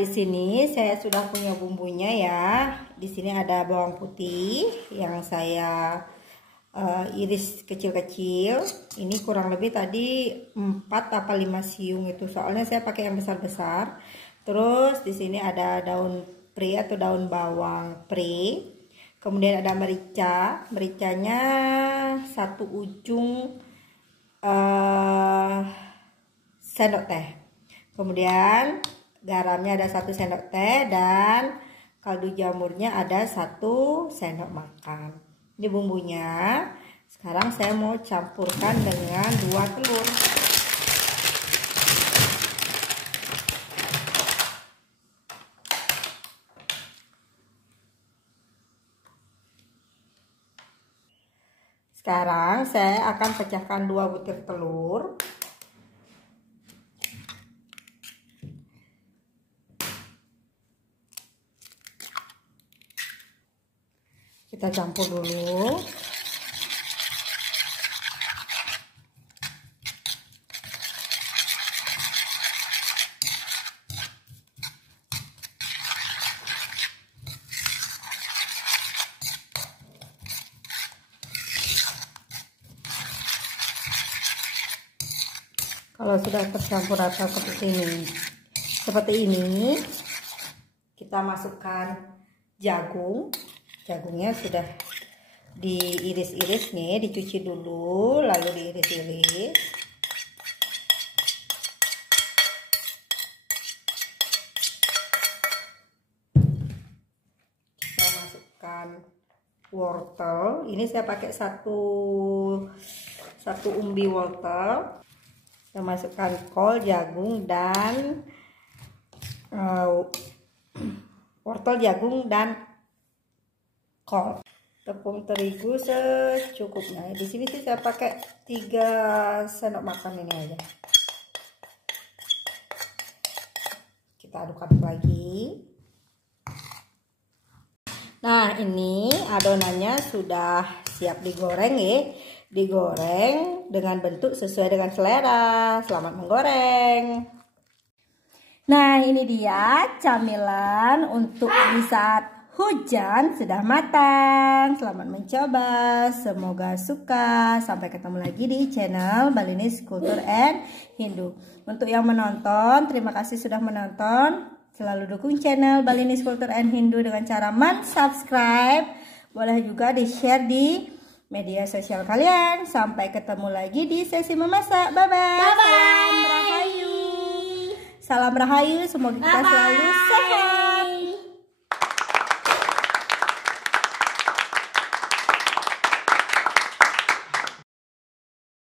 di sini saya sudah punya bumbunya ya. Di sini ada bawang putih yang saya iris kecil-kecil. Ini kurang lebih tadi 4 apa 5 siung itu. Soalnya saya pakai yang besar-besar. Terus di sini ada daun pre atau daun bawang pre. Kemudian ada merica. Mericanya 1 ujung sendok teh. Kemudian garamnya ada 1 sendok teh dan kaldu jamurnya ada 1 sendok makan. Ini bumbunya. Sekarang saya mau campurkan dengan 2 telur. Sekarang saya akan pecahkan 2 butir telur. Kita campur dulu. Kalau sudah tercampur rata seperti ini, kita masukkan jagung. Jagungnya sudah diiris-iris nih, dicuci dulu, lalu diiris-iris. Kita masukkan wortel. Ini saya pakai satu umbi wortel. Saya masukkan kol, jagung, dan wortel, jagung, dan kol. Tepung terigu secukupnya. Di sini sih saya pakai 3 sendok makan ini aja. Kita aduk-aduk lagi. Nah, ini adonannya sudah siap digoreng ya. Digoreng dengan bentuk sesuai dengan selera. Selamat menggoreng. Nah, ini dia camilan untuk di saat hujan sudah matang. Selamat mencoba, semoga suka. Sampai ketemu lagi di channel Balinese Culture and Hindu. Untuk yang menonton, terima kasih sudah menonton. Selalu dukung channel Balinese Culture and Hindu dengan cara subscribe. Boleh juga di-share di media sosial kalian. Sampai ketemu lagi di sesi memasak. Bye-bye. Salam Rahayu. Salam Rahayu, semoga kita selalu sehat.